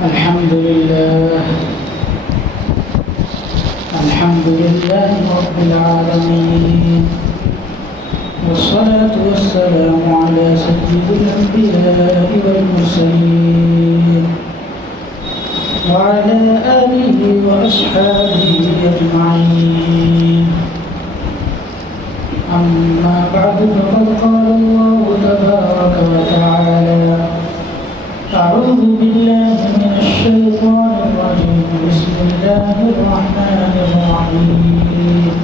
الحمد لله رب العالمين، والصلاة والسلام على سيد الأنبياء والمرسلين وعلى آله وأصحابه أجمعين. أما بعد، فقد قال الله تبارك وتعالى: أعوذ بالله من الشيطان الرجيم، بسم الله الرحمن الرحيم.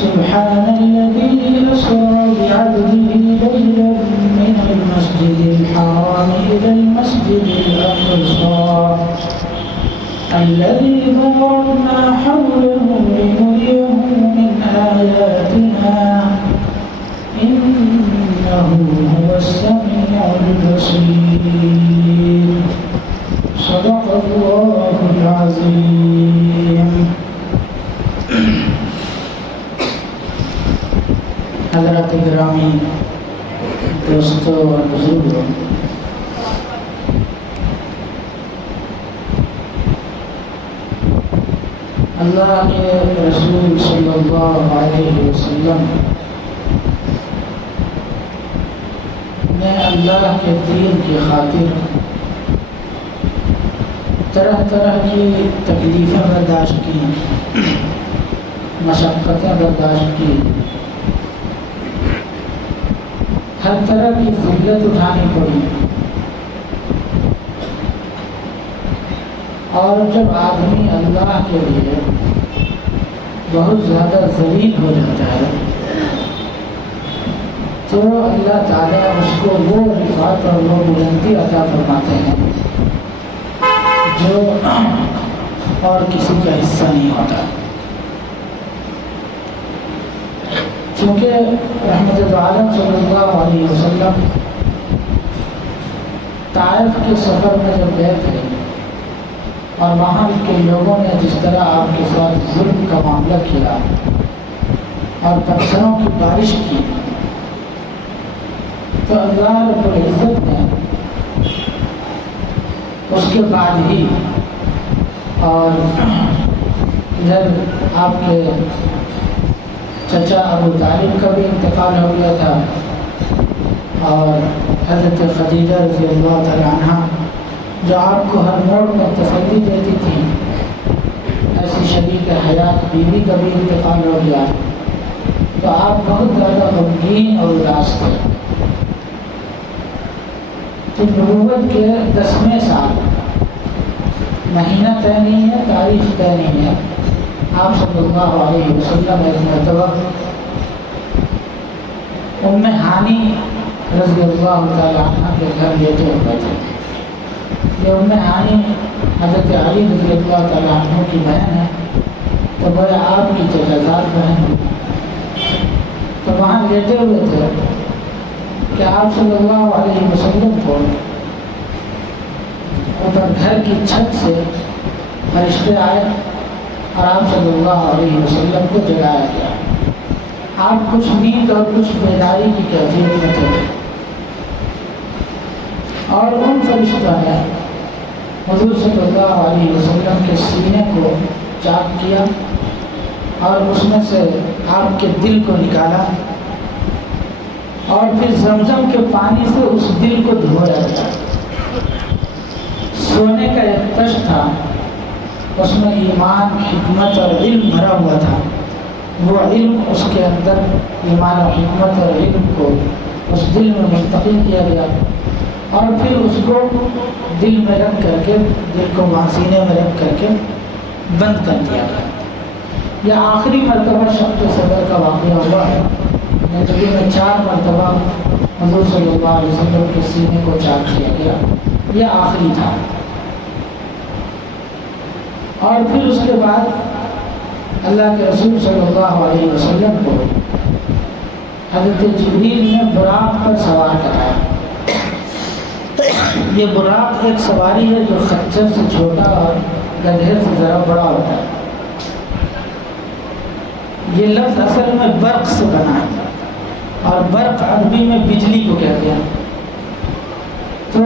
سبحان الذي أسرى بعبده ليلا من المسجد الحرام إلى المسجد الأقصى الذي باركنا حوله لنريه من آياتنا إنه هو السميع البصير. صدق الله العظيم. حضرات گرامی، دوستوں اور بزرگوں، اللہ کے رسول صلی اللہ علیہ وسلم نے اللہ کے دین کی خاطر طرح طرح کی تکلیفیں برداشت کی، مشقتیں برداشت کی، ہر طرح کی ذلت اٹھانی پڑی. اور جب آدمی اللہ کے لیے بہت زیادہ ذلیل ہو جاتا ہے تو اللہ تعالیٰ اس کو وہ رفعت اور وہ بلندی عطا فرماتے ہیں جو اور کسی کا حصہ نہیں ہوتا. چونکہ رحمت عالم صلی اللہ علیہ وسلم طائف کے سفر میں جب گئے تھے اور وہاں کے لوگوں نے جس طرح آپ کے ساتھ ظلم کا معاملہ کیا اور پتھروں کی بارش کی، تو اللہ رب العزت نے اس کے بعد ہی اور ادھر آپ کے چچا ابو طالب کا بھی انتقال ہو گیا تھا، اور حضرت خدیجہ رضی اللہ تعالی عنہ جو آپ کو ہر موڑ پر تسلی دیتی تھی، ایسی شریک حیات بیوی کا بھی انتقال ہو گیا، تو آپ بہت زیادہ غمگین اور اداس تھے. تو نبوت کے 10ویں سال، مہینہ طے نہیں ہے، تاریخ طے نہیں ہے، آپ صلی اللہ علیہ وسلم ایک مرتبہ ام ہانی رضی اللہ تعالی عنہ کے گھر لیٹے ہوئے تھے. یہ ام ہانی حضرت علی رضی اللہ تعالی عنہ کی بہن ہے، تو گویا آپ کی چچازاد بہن ہے. تو وہاں لیٹے ہوئے تھے کہ آپ صلی اللہ علیہ وسلم کو اوپر گھر کی چھت سے فرشتے آئے اور آپ صلی اللہ علیہ وسلم کو جگایا گیا. آپ کچھ نیند اور کچھ بیداری کی کیفیت میں تھے، اور ان فرشتوں نے حضور صلی اللہ علیہ وسلم کے سینے کو چاک کیا اور اس میں سے آپ کے دل کو نکالا، اور پھر زمزم کے پانی سے اس دل کو دھویا گیا. سونے کا ایک تشت تھا، اس میں ایمان، حکمت اور علم بھرا ہوا تھا. وہ علم، اس کے اندر ایمان اور حکمت اور علم کو اس دل میں منتقل کیا گیا، اور پھر اس کو دل میں رکھ کر کے، دل کو وہاں سینے میں رکھ کر کے بند کر دیا گیا. یہ آخری مرتبہ شق صدر کا واقعہ ہوا ہے. نبی میں 4 مرتبہ حضور صلی اللہ علیہ وسلم کے سینے کو چاک کیا گیا، یہ آخری تھا. اور پھر اس کے بعد اللہ کے رسول صلی اللہ علیہ وسلم کو حضرت جبریل نے براق پر سوار کرایا. یہ براق ایک سواری ہے جو خچر سے چھوٹا اور گدھے سے ذرا بڑا ہوتا ہے. یہ لفظ اصل میں برق سے بنا ہے، اور برق عربی میں بجلی کو کہتے ہیں. تو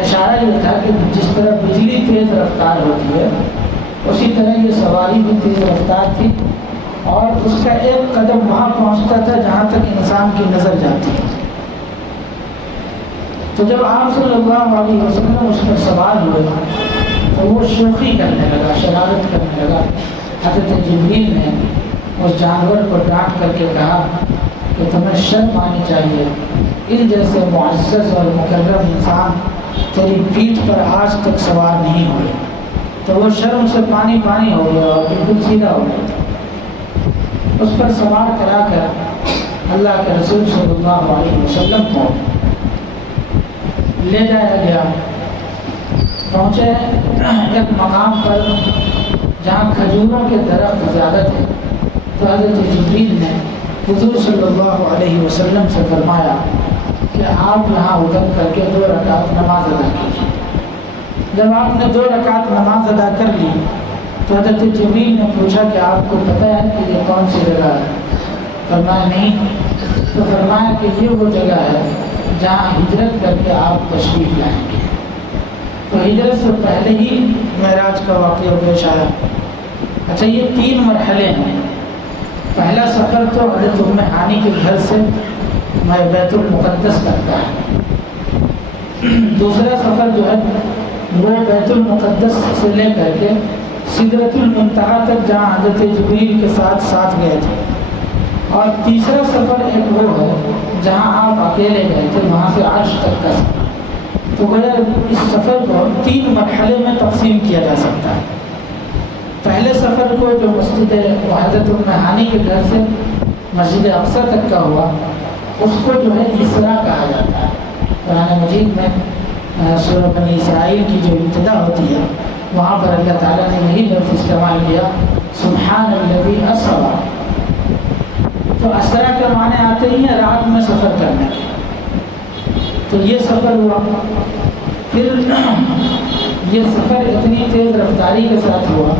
اشارہ یہ تھا کہ جس طرح بجلی تیز رفتار ہوتی ہے اسی طرح یہ سواری بھی تیز رفتار تھی، اور اس کا ایک قدم وہاں پہنچتا تھا جہاں تک انسان کی نظر جاتی ہے۔ تو جب آپ صلی اللہ علیہ وسلم اس پر سوار ہوئے تو وہ شوخی کرنے لگا، شرارت کرنے لگا۔ حضرت جبریل نے اس جانور کو ڈانٹ کر کے کہا کہ تمہیں شرم آنی چاہیے، ان جیسے معزز اور مکرم انسان تیری پیٹھ پر آج تک سوار نہیں ہوئے۔ تو وہ شرم سے پانی پانی ہو گیا اور بالکل سیدھا ہو گیا۔ اس پر سوار کرا کر اللہ کے رسول صلی اللہ علیہ وسلم کو لے جایا گیا۔ پہنچے ایک مقام پر جہاں کھجوروں کے درخت زیادہ تھے، تو حضرت جبریل نے حضور صلی اللہ علیہ وسلم سے فرمایا کہ آپ یہاں اتر کر کے 2 رکعت نماز ادا کیجیے۔ جب آپ نے 2 رکعت نماز ادا کر لی تو حضرت جبریل نے پوچھا کہ آپ کو پتہ ہے کہ یہ کون سی جگہ ہے؟ فرمایا نہیں۔ تو فرمایا کہ یہ وہ جگہ ہے جہاں ہجرت کر کے آپ تشریف لائیں گے۔ تو ہجرت سے پہلے ہی معراج کا واقعہ پیش آیا۔ اچھا، یہ 3 مرحلے ہیں۔ پہلا سفر تو حضرت ام ہانی کے گھر سے بیت المقدس تک کا ہے۔ دوسرا سفر جو ہے وہ بیت المقدس سے لے کر کے سدرۃ المنتہا تک جہاں حضرت جبریل کے ساتھ گئے تھے، اور تیسرا سفر ایک وہ ہے جہاں آپ اکیلے گئے تھے، وہاں سے عرش تک کا سفر۔ تو گویا اس سفر کو 3 مرحلے میں تقسیم کیا جا سکتا ہے۔ پہلے سفر کو جو مسجد حضرت ام ہانی کے گھر سے مسجد اقصیٰ تک کا ہوا، اس کو جو ہے اسراء کہا جاتا ہے۔ قرآن مجید میں سورہ بنی اسرائیل کی جو ابتدا ہوتی ہے وہاں پر اللہ تعالیٰ نے یہی لفظ استعمال کیا، سبحان الذی اسریٰ۔ تو اسریٰ کے معنی آتے ہی ہیں رات میں سفر کرنے کے۔ تو یہ سفر ہوا۔ پھر یہ سفر اتنی تیز رفتاری کے ساتھ ہوا،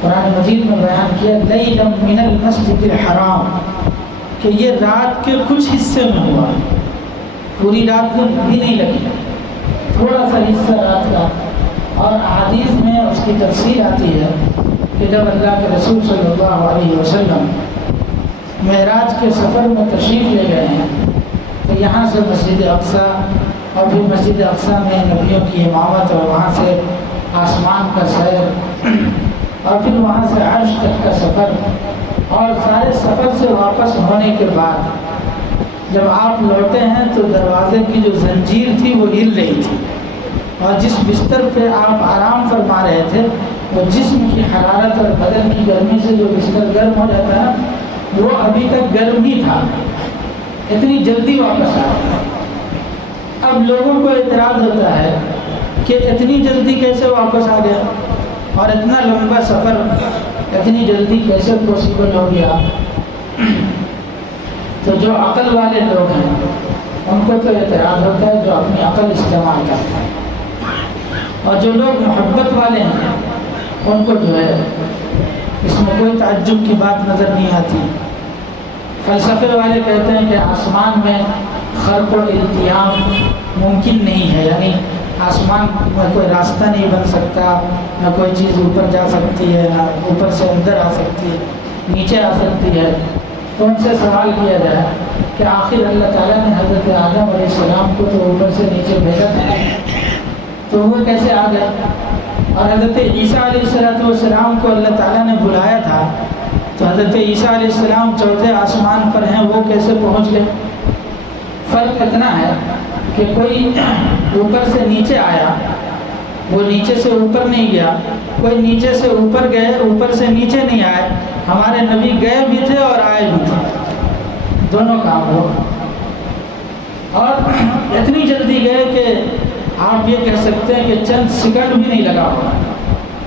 قرآن مجید میں بیان کیا لیلا من المسجد الحرام، کہ یہ رات کے کچھ حصے میں ہوا، پوری رات میں بھی نہیں لگی، تھوڑا سا حصہ رات کا۔ اور احادیث میں اس کی تفصیل آتی ہے کہ جب اللہ کے رسول صلی اللہ علیہ وسلم معراج کے سفر میں تشریف لے گئے ہیں تو یہاں سے مسجد اقصیٰ، اور پھر مسجد اقصیٰ میں نبیوں کی امامت، اور وہاں سے آسمان کا سیر، اور پھر وہاں سے عرش تک کا سفر، اور سارے سفر سے واپس ہونے کے بعد جب آپ لوٹے ہیں تو دروازے کی جو زنجیر تھی وہ ہل رہی تھی، اور جس بستر پہ آپ آرام فرما رہے تھے وہ جسم کی حرارت اور بدن کی گرمی سے جو بستر گرم ہو جاتا ہے وہ ابھی تک گرم ہی تھا، اتنی جلدی واپس آ گیا۔ اب لوگوں کو اعتراض ہوتا ہے کہ اتنی جلدی کیسے واپس آ گیا، اور اتنا لمبا سفر اتنی جلدی کیسے پاسبل ہو گیا؟ تو جو عقل والے لوگ ہیں ان کو تو اعتراض ہوتا ہے جو اپنی عقل استعمال کرتے ہیں، اور جو لوگ محبت والے ہیں ان کو جو ہے اس میں کوئی تعجب کی بات نظر نہیں آتی۔ فلسفے والے کہتے ہیں کہ آسمان میں خرق و التیام ممکن نہیں ہے، یعنی آسمان میں کوئی راستہ نہیں بن سکتا، نہ کوئی چیز اوپر جا سکتی ہے، نہ اوپر سے اندر آ سکتی ہے، نیچے آ سکتی ہے۔ تو ان سے سوال کیا جائے کہ آخر اللہ تعالیٰ نے حضرت آدم علیہ السلام کو تو اوپر سے نیچے بھیجا تھا، تو وہ کیسے آ گئے؟ اور حضرت عیسیٰ علیہ السلام کو اللہ تعالیٰ نے بلایا تھا، تو حضرت عیسیٰ علیہ السلام 4تھے آسمان پر ہیں، وہ کیسے پہنچ گئے؟ فرق اتنا ہے کہ کوئی اوپر سے نیچے آیا، وہ نیچے سے اوپر نہیں گیا، کوئی نیچے سے اوپر گئے، اوپر سے نیچے نہیں آئے۔ ہمارے نبی گئے بھی تھے اور آئے بھی تھے، دونوں کام ہو، اور اتنی جلدی گئے کہ آپ یہ کہہ سکتے ہیں کہ چند سیکنڈ بھی نہیں لگا ہوا،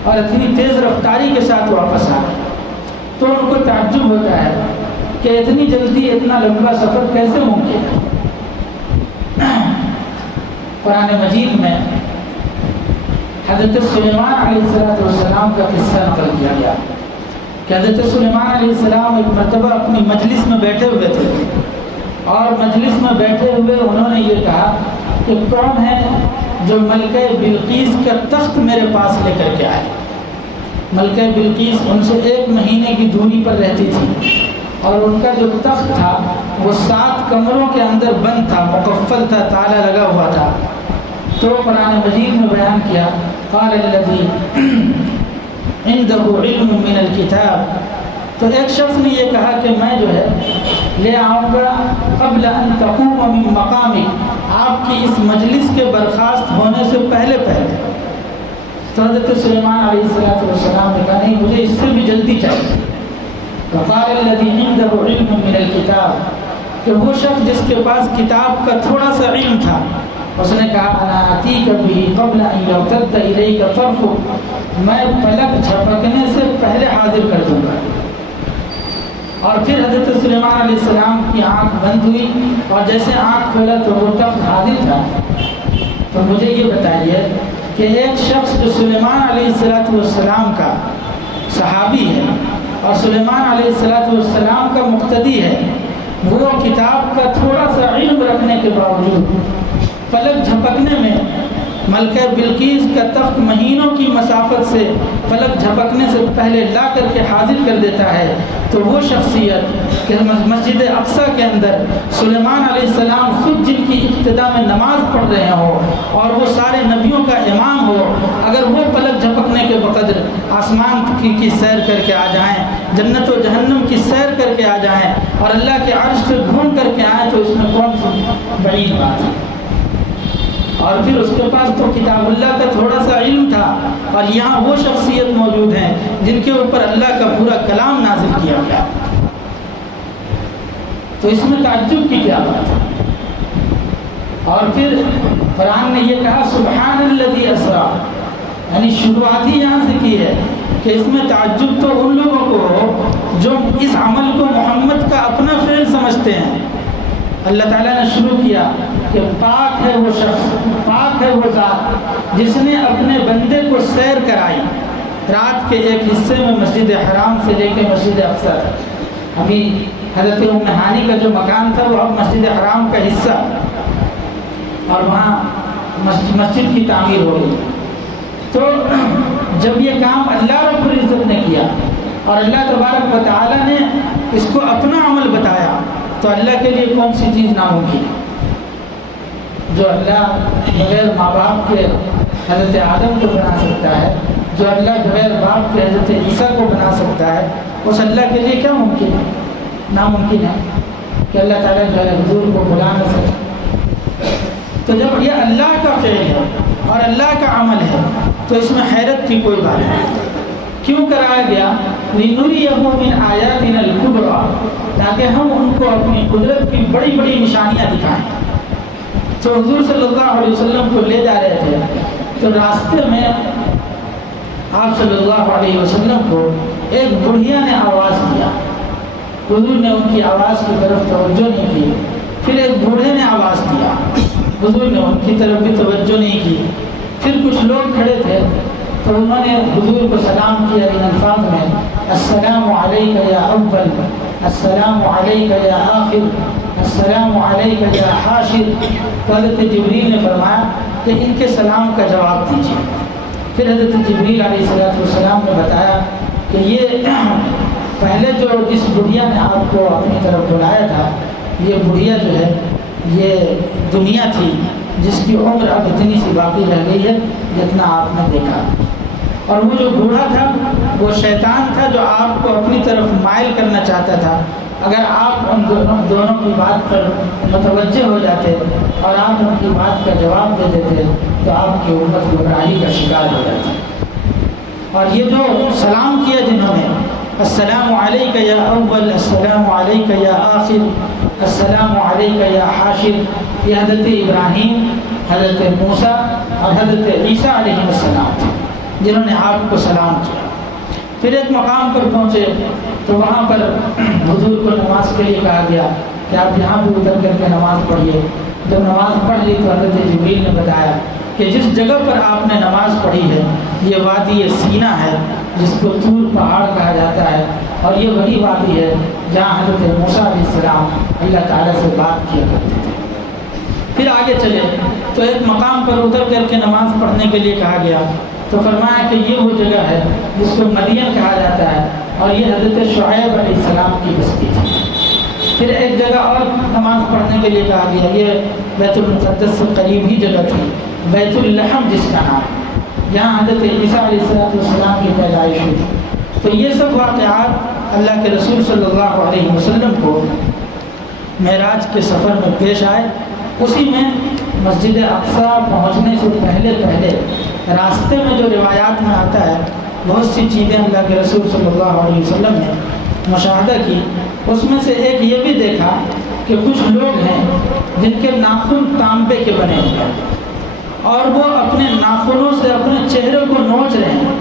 اور اتنی تیز رفتاری کے ساتھ واپس آ گئے۔ تو ان کو تعجب ہوتا ہے کہ اتنی جلدی اتنا لمبا سفر کیسے ممکن ہے؟ قرآن مجید میں حضرت سلیمان علیہ السلام کا قصہ نقل کیا گیا کہ حضرت سلیمان علیہ السلام ایک مرتبہ اپنی مجلس میں بیٹھے ہوئے تھے، اور مجلس میں بیٹھے ہوئے انہوں نے یہ کہا کہ کون ہے جو ملکہ بلقیس کا تخت میرے پاس لے کر کے آئے۔ ملکہ بلقیس ان سے 1 مہینے کی دوری پر رہتی تھی اور ان کا جو تخت تھا وہ 7 کمروں کے اندر بند تھا، مقفل تھا، تالا لگا ہوا تھا۔ تو قرآن مجید میں بیان کیا قال الذی عنده علم من الکتاب، تو ایک شخص نے یہ کہا کہ میں جو ہے لے آؤں گا قبل ان تقوم من مقامک، آپ کی اس مجلس کے برخاست ہونے سے پہلے تو حضرت سلیمان علیہ السلام نے کہا نہیں، مجھے اس سے بھی جلدی چاہیے۔ وقال الذی عنده علم من الکتاب، کہ وہ شخص جس کے پاس کتاب کا تھوڑا سا علم تھا، اس نے کہا انا آتیک بہ قبل ان یرتد الیک طرفک، میں پلک جھپکنے سے پہلے حاضر کر دوں گا۔ اور پھر حضرت سلیمان علیہ السلام کی آنکھ بند ہوئی اور جیسے آنکھ کھولا تو وہ تخت حاضر تھا۔ تو مجھے یہ بتائیے کہ ایک شخص جو سلیمان علیہ السلام کا صحابی ہے اور سلیمان علیہ السلام کا مقتدی ہے، وہ کتاب کا تھوڑا سا علم رکھنے کے باوجود پلک جھپکنے میں ملکہ بلقیس کا تخت مہینوں کی مسافت سے پلک جھپکنے سے پہلے لا کر کے حاضر کر دیتا ہے، تو وہ شخصیت کہ مسجد اقصی کے اندر سلیمان علیہ السلام خود جن کی ابتدا میں نماز پڑھ رہے ہوں اور وہ سارے نبیوں کا امام ہو، اگر وہ پلک جھپکنے کے بقدر آسمان کی سیر کر کے آ جائیں، جنت و جہنم کی سیر کر کے آ جائیں اور اللہ کے عرش سے گھوم کر کے آئیں، تو اس میں کون سی بعید بات ہے؟ اور پھر اس کے پاس تو کتاب اللہ کا تھوڑا سا علم تھا، اور یہاں وہ شخصیت موجود ہیں جن کے اوپر اللہ کا پورا کلام نازل کیا گیا، تو اس میں تعجب کی کیا بات ہے؟ اور پھر قرآن نے یہ کہا سبحان الذی اسریٰ، یعنی شروعات ہی یہاں سے کی ہے کہ اس میں تعجب تو ان لوگوں کو ہو جو اس عمل کو محمد کا اپنا فعل سمجھتے ہیں۔ اللہ تعالیٰ نے شروع کیا کہ پاک ہے وہ شخص، پاک ہے وہ ذات جس نے اپنے بندے کو سیر کرائی رات کے ایک حصے میں مسجد حرام سے لے کے مسجد اقصی تک۔ ابھی حضرت ام ہانی کا جو مکان تھا وہ اب مسجد حرام کا حصہ، اور وہاں مسجد کی تعمیر ہو گئی۔ تو جب یہ کام اللہ رب العزت نے کیا اور اللہ تبارک و تعالیٰ نے اس کو اپنا عمل بتایا، تو اللہ کے لیے کون سی چیز ناممکن ہے؟ جو اللہ بغیر ماں باپ کے حضرت آدم کو بنا سکتا ہے، جو اللہ بغیر باپ کے حضرت عیسیٰ کو بنا سکتا ہے، اس اللہ کے لیے کیا ممکن ہے؟ ناممکن ہے کہ اللہ تعالیٰ جو ہے حضور کو بلا نہ سکے۔ تو جب یہ اللہ کا فعل ہے اور اللہ کا عمل ہے تو اس میں حیرت کی کوئی بات نہیں۔ کیوں کرایا گیا؟ لِنُرِيَهُ مِنْ آيَاتِنَا الْكُبْرَى، تاکہ ہم ان کو اپنی قدرت کی بڑی بڑی نشانیاں دکھائیں۔ تو حضور صلی اللہ علیہ وسلم کو لے جا رہے تھے، تو راستے میں آپ صلی اللہ علیہ وسلم کو ایک بڑھیا نے آواز دیا۔ حضور نے ان کی آواز کی طرف توجہ نہیں کی، پھر ایک بوڑھے نے آواز دیا، حضور نے ان کی طرف بھی توجہ نہیں کی۔ پھر کچھ لوگ کھڑے تھے تو انہوں نے حضور کو سلام کیا ان الفاظ میں، السلام علیک یا اول، السلام علیک یا آخر، السلام علیک یا حاشر۔ تو حضرت جبریل نے فرمایا کہ ان کے سلام کا جواب دیجیے۔ پھر حضرت جبریل علیہ السلام نے بتایا کہ یہ پہلے جو جس بڑھیا نے آپ کو اپنی طرف بلایا تھا، یہ بڑھیا جو ہے یہ دنیا تھی جس کی عمر اب اتنی سی باقی رہ گئی ہے جتنا آپ نے دیکھا، اور وہ جو بوڑھا تھا وہ شیطان تھا جو آپ کو اپنی طرف مائل کرنا چاہتا تھا۔ اگر آپ ان دونوں کی بات پر متوجہ ہو جاتے اور آپ ان کی بات کا جواب دے دیتے تو آپ کی امت گمراہی کا شکار ہو جاتی۔ اور یہ جو سلام کیا جنہوں نے، السلام علیک یا اول، السلام علیک یا آخر، السلام علیک یا حاشر، یہ حضرت ابراہیم، حضرت موسیٰ اور حضرت عیسیٰ علیہ السلام تھے جنہوں نے آپ کو سلام کیا۔ پھر ایک مقام پر پہنچے تو وہاں پر حضور کو نماز کے لیے کہا گیا کہ آپ یہاں بھی اتر کر کے نماز پڑھیے۔ جب نماز پڑھ لی تو حضرت جبریل نے بتایا کہ جس جگہ پر آپ نے نماز پڑھی ہے یہ وادی سینا ہے جس کو طور پہاڑ کہا جاتا ہے، اور یہ وہی وادی ہے جہاں حضرت موسیٰ علیہ السلام اللہ تعالیٰ سے بات کیا کرتے تھے۔ پھر آگے چلے تو ایک مقام پر اتر کر کے نماز پڑھنے کے لیے کہا گیا تو فرمایا کہ یہ وہ جگہ ہے جس کو مدین کہا جاتا ہے، اور یہ حضرت شعیب علیہ السلام کی بستی تھی۔ پھر ایک جگہ اور نماز پڑھنے کے لیے کہا گیا، یہ بیت المقدس سے قریب ہی جگہ تھی، بیت اللحم جس کا نام، جہاں حضرت عیسیٰ علیہ السلام کی پیدائش ہوئی۔ تو یہ سب واقعات اللہ کے رسول صلی اللہ علیہ وسلم کو معراج کے سفر میں پیش آئے۔ اسی میں مسجد اقصیٰ پہنچنے سے پہلے راستے میں جو روایات میں آتا ہے بہت سی چیزیں اللہ کے رسول صلی اللہ علیہ وسلم نے مشاہدہ کی۔ اس میں سے ایک یہ بھی دیکھا کہ کچھ لوگ ہیں جن کے ناخن تانبے کے بنے ہوئے ہیں اور وہ اپنے ناخنوں سے اپنے چہرے کو نوچ رہے ہیں۔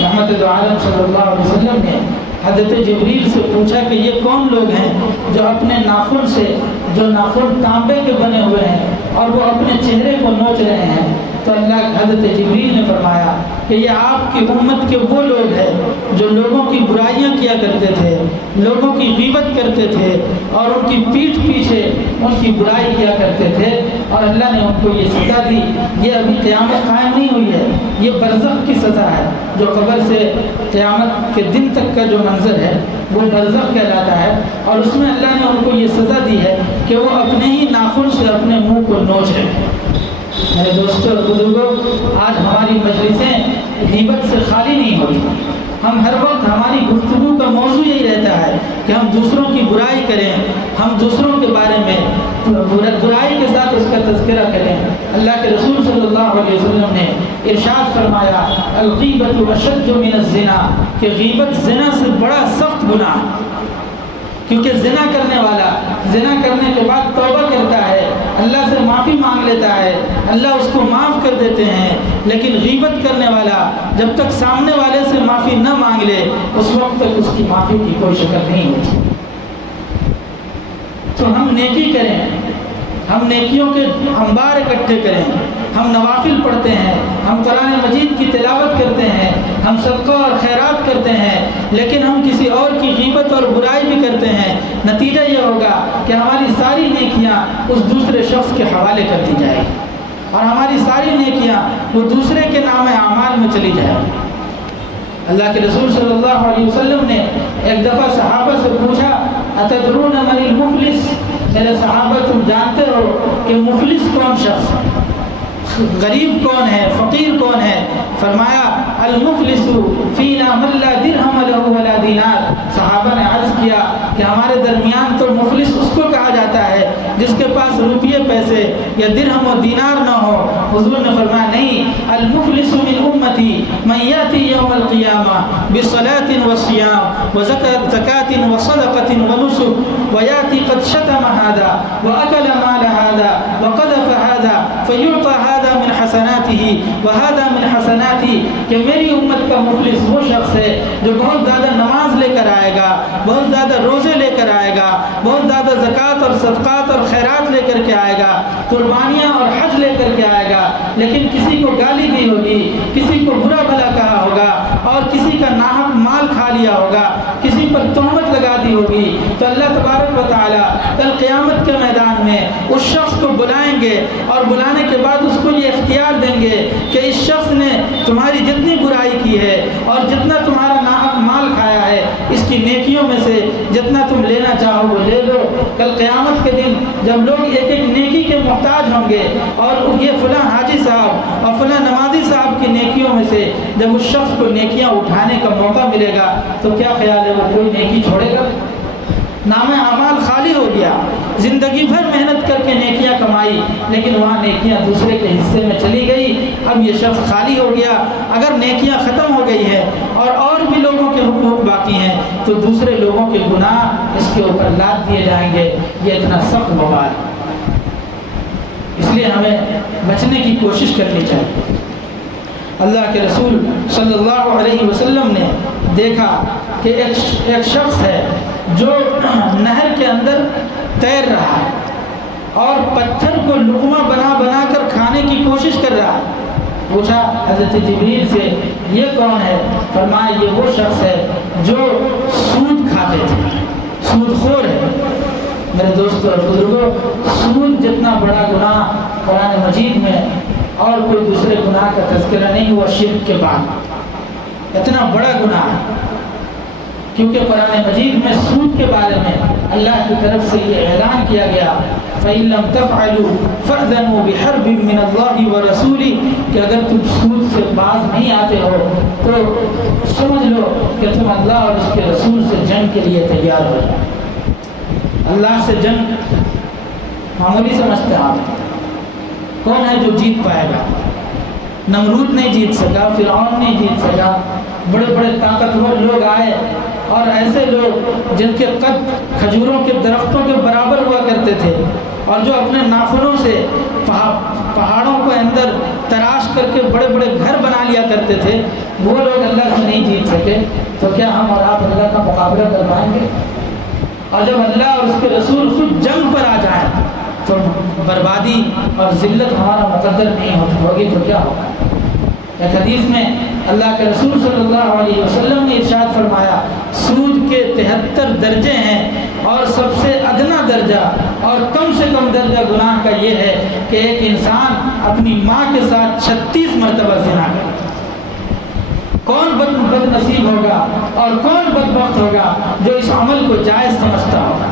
رحمت دو عالم صلی اللہ علیہ وسلم نے حضرت جبریل سے پوچھا کہ یہ کون لوگ ہیں جو اپنے ناخن سے، جو ناخن تانبے کے بنے ہوئے ہیں اور وہ اپنے چہرے کو نوچ رہے ہیں؟ تو اللہ حضرت جبریل نے فرمایا کہ یہ آپ کی امت کے وہ لوگ ہیں جو لوگوں کی برائیاں کیا کرتے تھے، لوگوں کی غیبت کرتے تھے اور ان کی پیٹھ پیچھے ان کی برائی کیا کرتے تھے، اور اللہ نے ان کو یہ سزا دی۔ یہ ابھی قیامت قائم نہیں ہوئی ہے، یہ برزخ کی سزا ہے، جو قبر سے قیامت کے دن تک کا جو منظر ہے وہ برزخ کہلاتا ہے، اور اس میں اللہ نے ان کو یہ سزا دی ہے کہ وہ اپنے ہی ناخن سے اپنے منہ کو نوچ رہے ہیں۔ میرے دوستوں اور بزرگوں، آج ہماری مجلسیں غیبت سے خالی نہیں ہوتی۔ ہم ہر وقت، ہماری گفتگو کا موضوع یہی رہتا ہے کہ ہم دوسروں کی برائی کریں، ہم دوسروں کے بارے میں برائی کے ساتھ اس کا تذکرہ کریں۔ اللہ کے رسول صلی اللہ علیہ وسلم نے ارشاد فرمایا، الغیبۃ اشد من الزنا، کہ غیبت زنا سے بڑا سخت گناہ ہے، کیونکہ زنا کرنے والا زنا کرنے کے بعد توبہ کرتا ہے، اللہ سے معافی مانگ لیتا ہے، اللہ اس کو معاف کر دیتے ہیں، لیکن غیبت کرنے والا جب تک سامنے والے سے معافی نہ مانگ لے اس وقت تک اس کی معافی کی کوئی شکل نہیں ہوتی۔ تو ہم نیکی کریں، ہم نیکیوں کے انبار اکٹھے کریں، ہم نوافل پڑھتے ہیں، ہم قرآن مجید کی تلاوت کرتے ہیں، ہم صدقہ اور خیرات کرتے ہیں، لیکن ہم کسی اور کی غیبت اور برائی بھی کرتے ہیں، نتیجہ یہ ہوگا کہ ہماری ساری نیکیاں اس دوسرے شخص کے حوالے کر دی جائے گی، اور ہماری ساری نیکیاں وہ دوسرے کے نام اعمال میں چلی جائیں گی۔ اللہ کے رسول صلی اللہ علیہ وسلم نے ایک دفعہ صحابہ سے پوچھا، اتدرون من المفلس، میرے صحابہ تم جانتے ہو کہ مفلس کون شخص ہے، غریب کون ہے، فقیر کون ہے؟ فرمایا المفلس فینا من لا درہم لہ ولا دینار۔ صحابہ نے عرض کیا کہ ہمارے درمیان تو مفلس اس کو کہا جاتا ہے جس کے پاس روپیے پیسے یا درہم و دینار نہ ہو۔ حضور نے فرمایا نہیں، المفلس من امتی من یاتی یوم القیامہ بصلاۃ وصیام وزکاۃ وصدقۃ ونسک ویاتی قد شتم هذا واکل مال هذا وقذف هذا فیعطى هذا من حسناته وهذا من حسناتی، کہ میری امت کا مفلس وہ شخص ہے جو بہت زیادہ نماز لے کر آئے گا، بہت زیادہ روزے لے کر آئے گا، بہت زیادہ زکوٰۃ اور صدقات اور خیرات لے کر کے آئے گا، قربانیاں اور حج لے کر کے آئے گا، لیکن کسی کو گالی دی ہوگی، کسی کو برا بھلا کہا ہوگا اور کسی کا ناحق مال کھا لیا ہوگا، کسی پر تہمت لگا دی ہوگی، تو اللہ تبارک و تعالیٰ کل قیامت کے میدان میں اس شخص کو بلائیں گے، اور بلانے کے بعد اس کو یہ اختیار دیں گے کہ اس شخص نے تمہاری جتنی برائی کی ہے اور جتنا تمہارا ناحق مال کھایا ہے، اس کی نیکیوں میں سے جتنا تم لینا چاہو وہ لے لو۔ کل قیامت کے دن جب لوگ ایک ایک نیکی کے محتاج ہوں گے، اور یہ فلاں حاجی صاحب اور فلاں نمازی صاحب کی نیکیوں میں سے جب اس شخص کو نیکیاں اٹھانے کا موقع ملے گا تو کیا خیال ہے وہ کوئی نیکی چھوڑے گا؟ نام اعمال خالی ہو گیا، زندگی بھر محنت کر کے نیکیاں کمائی لیکن وہاں نیکیاں دوسرے کے حصے میں چلی گئی، اب یہ شخص خالی ہو گیا۔ اگر نیکیاں ختم ہو گئی ہیں اور بھی لوگوں کے حقوق باقی ہیں تو دوسرے لوگوں کے گناہ اس کے اوپر لاد دیے جائیں گے۔ یہ اتنا سخت وبال، اس لیے ہمیں بچنے کی کوشش کرنی چاہیے۔ اللہ کے رسول صلی اللہ علیہ وسلم نے دیکھا کہ ایک شخص ہے جو نہر کے اندر تیر رہا ہے، اور پتھر کو لقمہ بنا بنا کر کھانے کی کوشش کر رہا ہے۔ پوچھا حضرت جبریل سے یہ کون ہے؟ فرمایا یہ وہ شخص ہے جو سود کھاتے تھے، سود خور ہے۔ میرے دوستوں اور بزرگوں، سود جتنا بڑا گناہ قرآن مجید میں اور کوئی دوسرے گناہ کا تذکرہ نہیں ہوا شرک کے بعد، اتنا بڑا گناہ ہے، کیونکہ قرآن مجید میں سود کے بارے میں اللہ کی طرف سے یہ اعلان کیا گیا فَإِن لَّمْ تَفْعَلُوا فَأْذَنُوا بِحَرْبٍ مِّنَ اللَّهِ وَرَسُولِهِ کہ اگر تم سود سے باز نہیں آتے ہو تو سمجھ لو کہ تم اللہ اور اس کے رسول سے جنگ کے لیے تیار ہو جاؤ۔ اللہ سے جنگ معمولی سمجھتے ہیں آپ؟ کون ہے جو جیت پائے گا؟ نمرود نہیں جیت سکا، فرعون نہیں جیت سکا، بڑے بڑے طاقتور لوگ آئے اور ایسے لوگ جن کے قد کھجوروں کے درختوں کے برابر ہوا کرتے تھے اور جو اپنے ناخنوں سے پہاڑوں کو اندر تراش کر کے بڑے بڑے گھر بنا لیا کرتے تھے، وہ لوگ اللہ سے نہیں جیت سکے، تو کیا ہم اور آپ اللہ کا مقابلہ کر پائیں گے؟ اور جب اللہ اور اس کے رسول خود جنگ پر آ جائیں تو بربادی اور ذلت ہمارا مقدر نہیں ہوگی تو کیا ہوگا؟ ایک حدیث میں اللہ کے رسول صلی اللہ علیہ وسلم نے ارشاد فرمایا سود کے 73 درجے ہیں اور سب سے ادنا درجہ اور کم سے کم درجہ گناہ کا یہ ہے کہ ایک انسان اپنی ماں کے ساتھ 36 مرتبہ زنا کرے۔ کون بد نصیب ہوگا اور کون بدبخت ہوگا جو اس عمل کو جائز سمجھتا ہوگا؟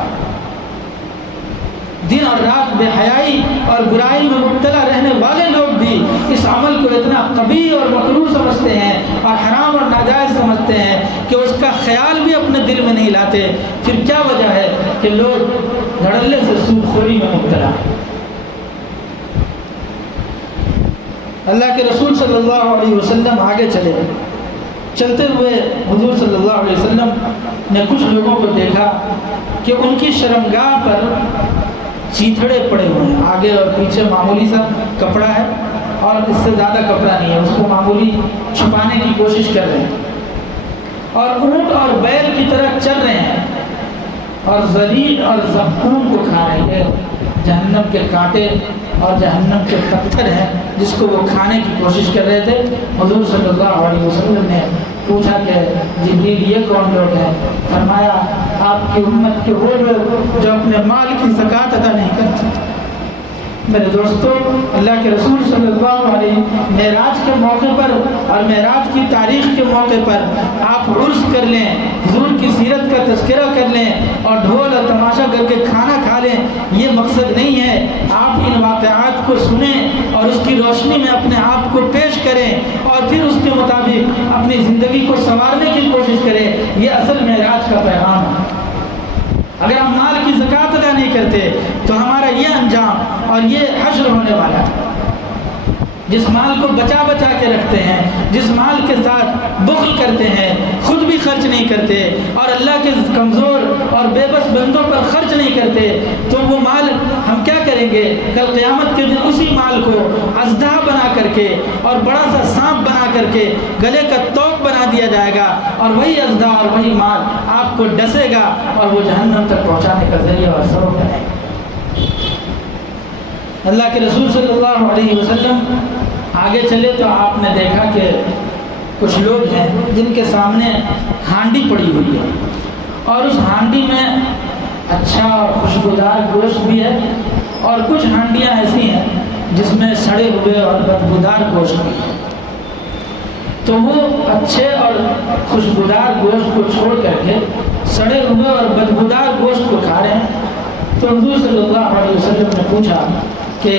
دن اور رات بے حیائی اور برائی میں مبتلا رہنے والے لوگ بھی اس عمل کو اتنا قبیح اور مکروہ سمجھتے ہیں اور حرام اور ناجائز سمجھتے ہیں کہ اس کا خیال بھی اپنے دل میں نہیں لاتے۔ پھر کیا وجہ ہے کہ لوگ دھڑلے سے سود خوری میں مبتلا ہیں؟ اللہ کے رسول صلی اللہ علیہ وسلم آگے چلے، چلتے ہوئے حضور صلی اللہ علیہ وسلم نے کچھ لوگوں کو دیکھا کہ ان کی شرمگاہ پر چیتھڑے پڑے ہوئے ہیں، آگے اور پیچھے معمولی سا کپڑا ہے اور اس سے زیادہ کپڑا نہیں ہے، اس کو معمولی چھپانے کی کوشش کر رہے ہیں اور اونٹ اور بیل کی طرح چل رہے ہیں اور ذلیل اور زقوم کو کھا رہے ہیں۔ جہنم کے کانٹے اور جہنم کے پتھر ہیں جس کو وہ کھانے کی کوشش کر رہے تھے۔ حضور صلی اللہ علیہ وسلم نے پوچھا کہ جبریل یہ کون لوگ ہیں؟ فرمایا آپ کی امت کے وہ لوگ جو اپنے مال کی زکوٰۃ ادا نہیں کرتے۔ میرے دوستوں، اللہ کے رسول صلی اللہ علیہ معراج کے موقع پر اور معراج کی تاریخ کے موقع پر آپ عرس کر لیں، حضور کی سیرت کا تذکرہ کر لیں اور ڈھول اور تماشا کر کے کھانا کھا لیں، یہ مقصد نہیں ہے۔ آپ ان واقعات کو سنیں اور اس کی روشنی میں اپنے آپ کو پیش کریں اور پھر اس کے مطابق اپنی زندگی کو سنوارنے کی کوشش کریں، یہ اصل معراج کا پیغام ہے۔ اگر ہم مال کی زکوٰۃ ادا نہیں کرتے تو ہمارا یہ انجام اور یہ حشر ہونے والا ہے۔ جس مال کو بچا بچا کے رکھتے ہیں، جس مال کے ساتھ بخل کرتے ہیں، خود بھی خرچ نہیں کرتے اور اللہ کے کمزور اور بے بس بندوں پر خرچ نہیں کرتے، تو وہ مال ہم کیا کریں گے؟ کل قیامت کے دن اسی مال کو اژدہا بنا کر کے اور بڑا سا سانپ بنا کر کے گلے کا توق بنا دیا جائے گا اور وہی اژدہا اور وہی مال آپ کو ڈسے گا اور وہ جہنم تک پہنچانے کا ذریعہ اور سبب بنے گا۔ اللہ کے رسول صلی اللہ علیہ وسلم آگے چلے تو آپ نے دیکھا کہ کچھ لوگ ہیں جن کے سامنے ہانڈی پڑی ہوئی ہے اور اس ہانڈی میں اچھا اور خوشبودار گوشت بھی ہے اور کچھ ہانڈیاں ایسی ہیں جس میں سڑے ہوئے اور بدبودار گوشت بھی ہے۔ تو وہ اچھے اور خوشبودار گوشت کو چھوڑ کر کے سڑے ہوئے اور بدبودار گوشت کو کھا رہے ہیں۔ تو حضور صلی اللہ علیہ وسلم نے پوچھا کہ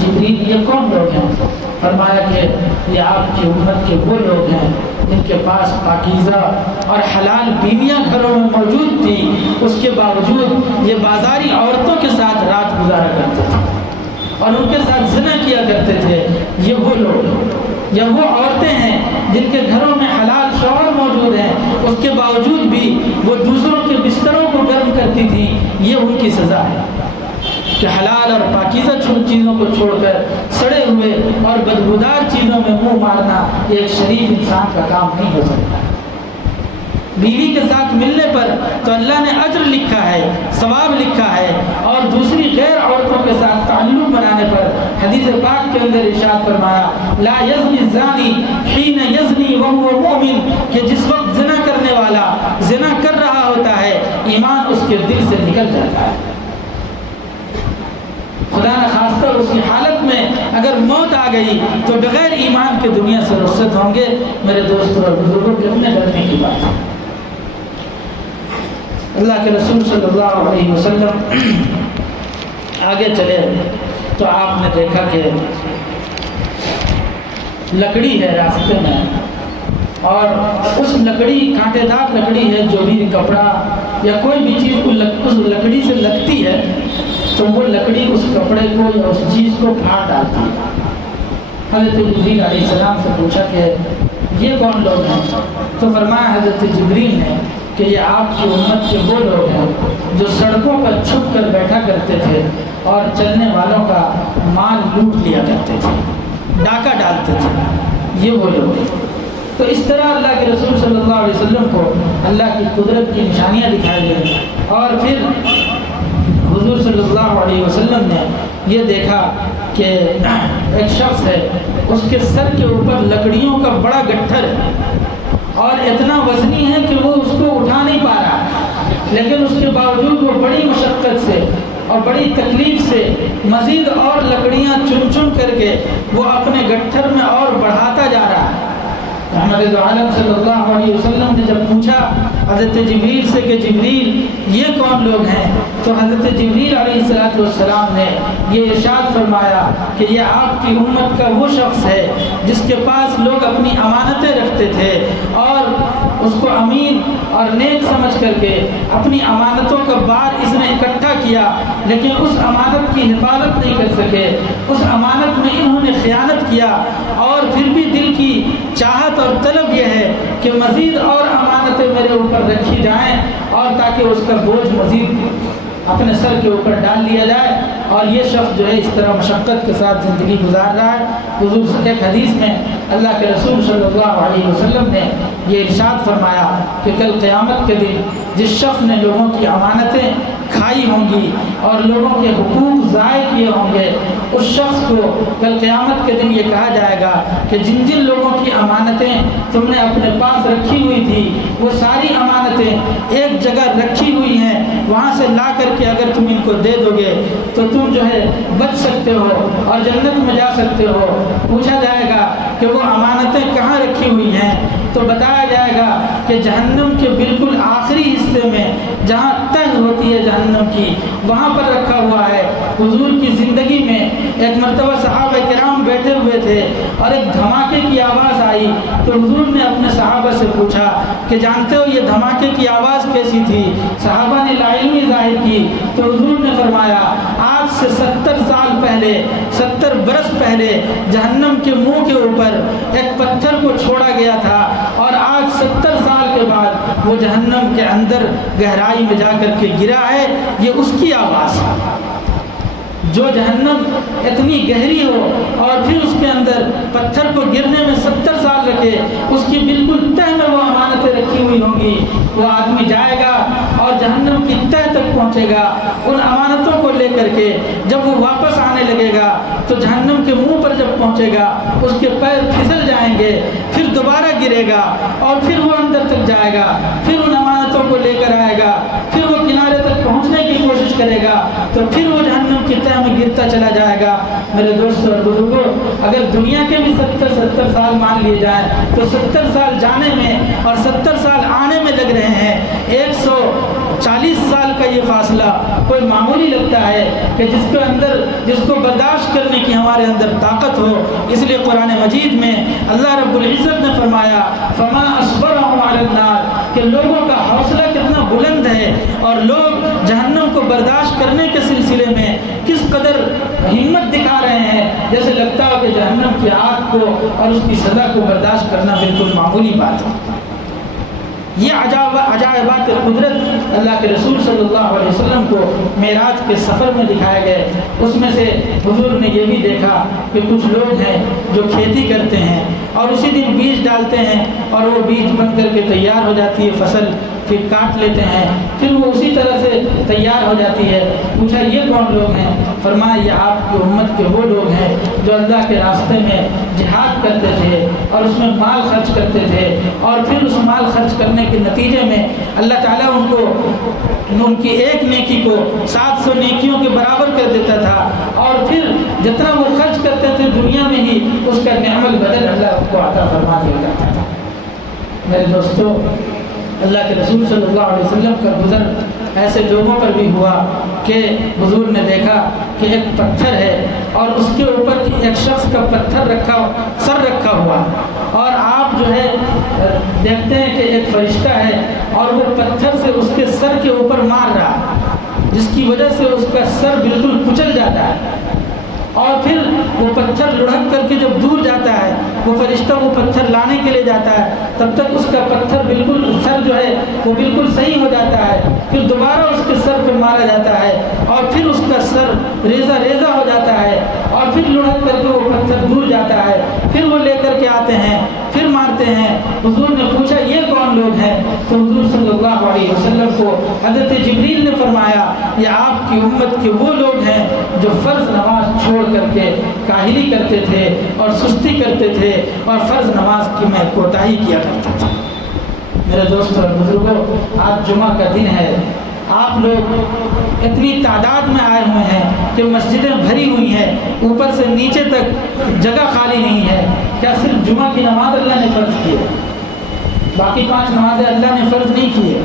جبریل یہ کون لوگ ہیں؟ فرمایا کہ یہ آپ کی امت کے وہ لوگ ہیں جن کے پاس پاکیزہ اور حلال بیویاں گھروں میں موجود تھی، اس کے باوجود یہ بازاری عورتوں کے ساتھ رات گزارا کرتے تھے اور ان کے ساتھ زنا کیا کرتے تھے۔ یہ وہ لوگ ہیں یا وہ عورتیں ہیں جن کے گھروں میں حلال شوہر موجود ہیں، اس کے باوجود بھی وہ دوسروں کے بستروں کو گرم کرتی تھیں۔ یہ ان کی سزا ہے کہ حلال اور پاکیزہ چیزوں کو چھوڑ کر سڑے ہوئے اور بدبودار چیزوں میں منہ مارنا ایک شریف انسان کا کام نہیں ہو سکتا۔ بیوی کے ساتھ ملنے پر تو اللہ نے اجر لکھا ہے، ثواب لکھا ہے، اور دوسری غیر عورتوں کے ساتھ حدیث پاک کے اندر ارشاد فرمایا لا یزنی الزانی حین یزنی وهو مؤمن، کہ جس وقت زنا کرنے والا زنا کر رہا ہوتا ہے ایمان اس کے دل سے نکل جاتا ہے۔ خدا نہ خواستہ اس کی حالت میں اگر موت آ گئی تو بغیر ایمان کے دنیا سے رخصت ہوں گے۔ میرے دوستوں اور بزرگوں کے اپنے ڈرنے کی بات ہے۔ اللہ کے رسول صلی اللہ علیہ وسلم آگے چلے تو آپ نے دیکھا کہ لکڑی ہے راستے میں، اور اس لکڑی کانٹے دار لکڑی ہے، جو بھی کپڑا یا کوئی بھی چیز کو اس لکڑی سے لگتی ہے تو وہ لکڑی اس کپڑے کو یا اس چیز کو پھاڑ ڈالتی ہے۔ حضرت جبریل علیہ السلام سے پوچھا کہ یہ کون لوگ ہیں؟ تو فرمایا حضرت جبریل نے کہ یہ آپ کی امت کے وہ لوگ ہیں جو سڑکوں پر چھپ کر بیٹھا کرتے تھے اور چلنے والوں کا مال لوٹ لیا کرتے تھے، ڈاکہ ڈالتے تھے، یہ وہ لوگ ہیں۔ تو اس طرح اللہ کے رسول صلی اللہ علیہ وسلم کو اللہ کی قدرت کی نشانیاں دکھائی گئی، اور پھر حضور صلی اللہ علیہ وسلم نے یہ دیکھا کہ ایک شخص ہے، اس کے سر کے اوپر لکڑیوں کا بڑا گٹھر ہے اور اتنا وزنی ہے کہ وہ اس کو اٹھا نہیں پا رہا، لیکن اس کے باوجود وہ بڑی مشقت سے اور بڑی تکلیف سے مزید اور لکڑیاں چن چن کر کے وہ اپنے گٹھر میں اور بڑھاتا جا رہا ہے۔ محمد عالم صلی اللہ علیہ وسلم نے جب پوچھا حضرت جبریل سے کہ جبریل یہ کون لوگ ہیں، تو حضرت جبریل علیہ السلام نے یہ ارشاد فرمایا کہ یہ آپ کی امت کا وہ شخص ہے جس کے پاس لوگ اپنی امانتیں رکھتے تھے اور اس کو امین اور نیک سمجھ کر کے اپنی امانتوں کا بار اس نے اکٹھا کیا، لیکن اس امانت کی حفاظت نہیں کر سکے، اس امانت میں انہوں نے خیانت کیا، اور پھر بھی دل کی چاہت اور طلب یہ ہے کہ مزید اور امانتیں میرے اوپر رکھی جائیں، اور تاکہ اس کا بوجھ مزید اپنے سر کے اوپر ڈال لیا جائے، اور یہ شخص جو ہے اس طرح مشقت کے ساتھ زندگی گزار رہا ہے۔ حضور ایک حدیث میں اللہ کے رسول صلی اللہ علیہ وسلم نے یہ ارشاد فرمایا کہ کل قیامت کے دن جس شخص نے لوگوں کی امانتیں کھائی ہوں گی اور لوگوں کے حقوق ضائع کیے ہوں گے، اس شخص کو کل قیامت کے دن یہ کہا جائے گا کہ جن جن لوگوں کی امانتیں تم نے اپنے پاس رکھی ہوئی تھی وہ ساری امانتیں ایک جگہ رکھی ہوئی ہیں، وہاں سے لا کر کے اگر تم ان کو دے دو گے تو تم جو ہے بچ سکتے ہو اور جنت میں جا سکتے ہو۔ پوچھا جائے گا کہ وہ امانتیں کہاں رکھی ہوئی ہیں، تو بتایا جائے گا کہ جہنم کے بالکل آخری حصے میں جہاں تہ ہوتی ہے جہنم کی، وہاں پر رکھا ہوا ہے۔ حضور کی زندگی میں ایک مرتبہ صحابہ کرام بیٹھے ہوئے تھے اور ایک دھماکے کی آواز آئی، تو حضور نے اپنے صحابہ سے پوچھا کہ جانتے ہو یہ دھماکے کی آواز کیسی تھی؟ صحابہ نے لا علمی ظاہر کی، تو حضور نے فرمایا آج سے 70 سال پہلے، 70 برس پہلے جہنم کے منہ کے اوپر ایک پتھر کو چھوڑا گیا تھا، اور آج 70 سال کے بعد وہ جہنم کے اندر گہرائی میں جا کر کے گرا ہے۔ یہ اس کی آواز ہے جو جہنم اتنی گہری ہو اور پھر اس کے اندر پتھر کو گرنے میں 70 سال لگے، اس کی بالکل تہ میں وہ امانتیں رکھی ہوئی ہوں گی۔ وہ آدمی جائے گا اور جہنم کی تہ تک پہنچے گا، ان امانتوں کو لے کر کے جب وہ واپس آنے لگے گا تو جہنم کے منہ پر جب پہنچے گا اس کے پیر پھسل جائیں گے، پھر دوبارہ گرے گا اور پھر وہ اندر تک جائے گا، پھر ان امانتوں کو لے کر آئے گا، پھر وہ کنارے تک پہنچنے کی کوشش کرے گا، تو پھر وہ جہنم کی تہ میں گرتا چلا جائے گا۔ میرے دوستوں اور بزرگوں، اگر دنیا کے بھی 70 سال مان لیے جائیں تو 70 سال جانے میں اور 70 سال آنے میں لگ رہے ہیں۔ 140 سال کا یہ فاصلہ کوئی معمولی لگتا ہے کہ جس کو برداشت کرنے کی ہمارے اندر طاقت ہو۔ اس لیے قرآن مجید میں اللہ رب العزت نے فرمایا فما اصبرهم علی النار، کہ لوگوں کا حوصلہ کتنا بلند ہے اور لوگ جہنم کو برداشت کرنے کے سلسلے میں کس قدر ہمت دکھا رہے ہیں، جیسے لگتا ہو کہ جہنم کی آگ کو اور اس کی سزا کو برداشت کرنا بالکل معمولی بات ہے۔ یہ عجائبات قدرت اللہ کے رسول صلی اللہ علیہ وسلم کو معراج کے سفر میں دکھائے گئے۔ اس میں سے حضور نے یہ بھی دیکھا کہ کچھ لوگ ہیں جو کھیتی کرتے ہیں اور اسی دن بیج ڈالتے ہیں اور وہ بیج بن کر کے تیار ہو جاتی ہے فصل، پھر کاٹ لیتے ہیں، پھر وہ اسی طرح سے تیار ہو جاتی ہے۔ پوچھا یہ کون لوگ ہیں؟ فرمایا یہ آپ کی امت کے وہ لوگ ہیں جو اللہ کے راستے میں جہاد کرتے تھے اور اس میں مال خرچ کرتے تھے، اور پھر اس مال خرچ کرنے کے نتیجے میں اللہ تعالیٰ ان کی ایک نیکی کو 700 نیکیوں کے برابر کر دیتا تھا، اور پھر جتنا وہ خرچ کرتے تھے دنیا میں ہی اس کا نعم البدل اللہ کو عطا فرما دیا جاتا تھا۔ میرے دوستو، اللہ کے رسول صلی اللہ علیہ وسلم کا گزر ایسے لوگوں پر بھی ہوا کہ حضور نے دیکھا کہ ایک پتھر ہے اور اس کے اوپر ایک شخص کا سر رکھا ہوا، اور آپ جو ہے دیکھتے ہیں کہ ایک فرشتہ ہے اور وہ پتھر سے اس کے سر کے اوپر مار رہا، جس کی وجہ سے اس کا سر بالکل کچل جاتا ہے، اور پھر وہ پتھر لڑھک کر کے جب دور جاتا ہے، وہ فرشتہ وہ پتھر لانے کے لیے جاتا ہے، تب تک اس کا پتھر بالکل سر جو ہے وہ بالکل صحیح ہو جاتا ہے، پھر دوبارہ اس کے سر پہ مارا جاتا ہے اور پھر اس کا سر ریزہ ریزہ ہو جاتا ہے، اور پھر لڑھک کر کے وہ پتھر دور جاتا ہے، پھر وہ لے کر کے آتے ہیں، پھر مارتے ہیں۔ حضور نے پوچھا یہ کون لوگ ہیں؟ تو حضور صلی اللہ علیہ وسلم کو حضرت جبریل نے فرمایا یہ آپ کی امت کے وہ لوگ ہیں جو فرض نماز چھوڑ کر کے کاہلی کرتے تھے اور سستی کرتے تھے اور فرض نماز کی میں کوتاہی کیا کرتا تھا۔ میرے دوستوں اور بزرگوں، آج جمعہ کا دن ہے، آپ لوگ اتنی تعداد میں آئے ہوئے ہیں کہ مسجدیں بھری ہوئی ہیں، اوپر سے نیچے تک جگہ خالی نہیں ہے۔ کیا صرف جمعہ کی نماز اللہ نے فرض کی ہے؟ باقی 5 نمازیں اللہ نے فرض نہیں کی ہے؟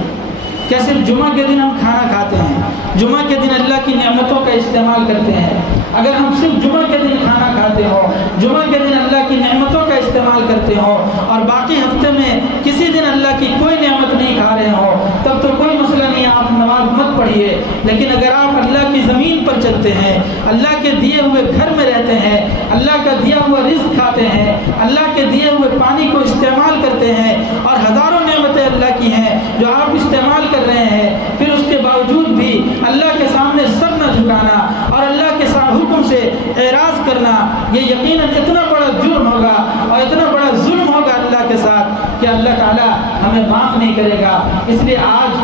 کیا صرف جمعہ کے دن ہم کھانا کھاتے ہیں؟ جمعہ کے دن اللہ کی نعمتوں کا استعمال کرتے ہیں؟ اگر ہم صرف جمعہ کے دن کھانا کھاتے ہوں، جمعہ کے دن اللہ کی نعمتوں کا استعمال کرتے ہوں، اور باقی ہفتے میں کسی دن اللہ کی کوئی نعمت نہیں کھا رہے ہوں، تب تو کوئی مسئلہ نہیں، آپ نماز مت پڑھیے۔ لیکن اگر آپ اللہ کی زمین پر چلتے ہیں، اللہ کے دیے ہوئے گھر میں رہتے ہیں، اللہ کا دیا ہوا رزق کھاتے ہیں، اللہ کے دیے ہوئے پانی کو استعمال کرتے ہیں، اور ہزاروں نعمتیں اللہ کی ہیں جو آپ استعمال کر رہے ہیں، پھر اس کے باوجود بھی اللہ کے سامنے سر نہ جھکانا اور اللہ کے حکم سے اعراض کرنا، یہ یقیناً اتنا بڑا جرم ہوگا اور اتنا بڑا ظلم ہوگا اللہ کے ساتھ کہ اللہ تعالیٰ ہمیں معاف نہیں کرے گا۔ اس لیے آج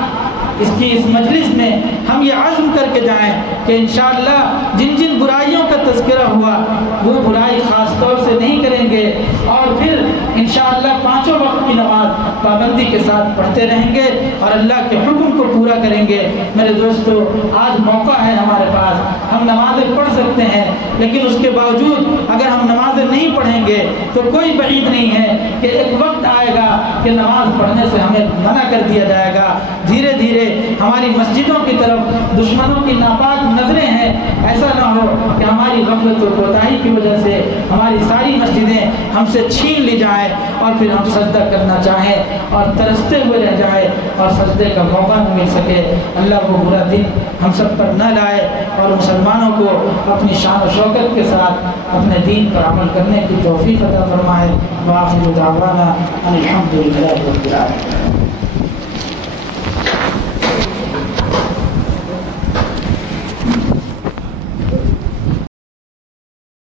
اس مجلس میں ہم یہ عزم کر کے جائیں کہ انشاءاللہ جن جن برائیوں کا تذکرہ ہوا وہ برائی خاص طور سے نہیں کریں گے، اور پھر انشاءاللہ 5 وقت کی نماز پابندی کے ساتھ پڑھتے رہیں گے اور اللہ کے حکم کو پورا کریں گے۔ میرے دوستو، آج موقع ہے ہمارے پاس، ہم نمازیں پڑھ سکتے ہیں، لیکن اس کے باوجود اگر ہم نمازیں نہیں پڑھیں گے تو کوئی بعید نہیں ہے کہ ایک وقت آئے گا کہ نماز پڑھنے سے ہمیں منع کر دیا جائے گا۔ دھیرے دھیرے ہماری مسجدوں کی طرف دشمنوں کی ناپاک نظریں ہیں، ایسا نہ ہو کہ ہماری غفلت و کوتاہی کی وجہ سے ہماری ساری مسجدیں ہم سے چھین لی جائیں اور پھر ہم سجدہ کرنا چاہیں اور ترستے ہوئے رہ جائیں اور سجدے کا موقع نہ مل سکے۔ اللہ وہ برا دن ہم سب پر نہ لائے اور مسلمانوں کو اپنی شان و شوکت کے ساتھ اپنے دین پر عمل کرنے کی توفیق عطا فرمائے۔ وآخر دعوانا ان الحمد للہ رب العالمین۔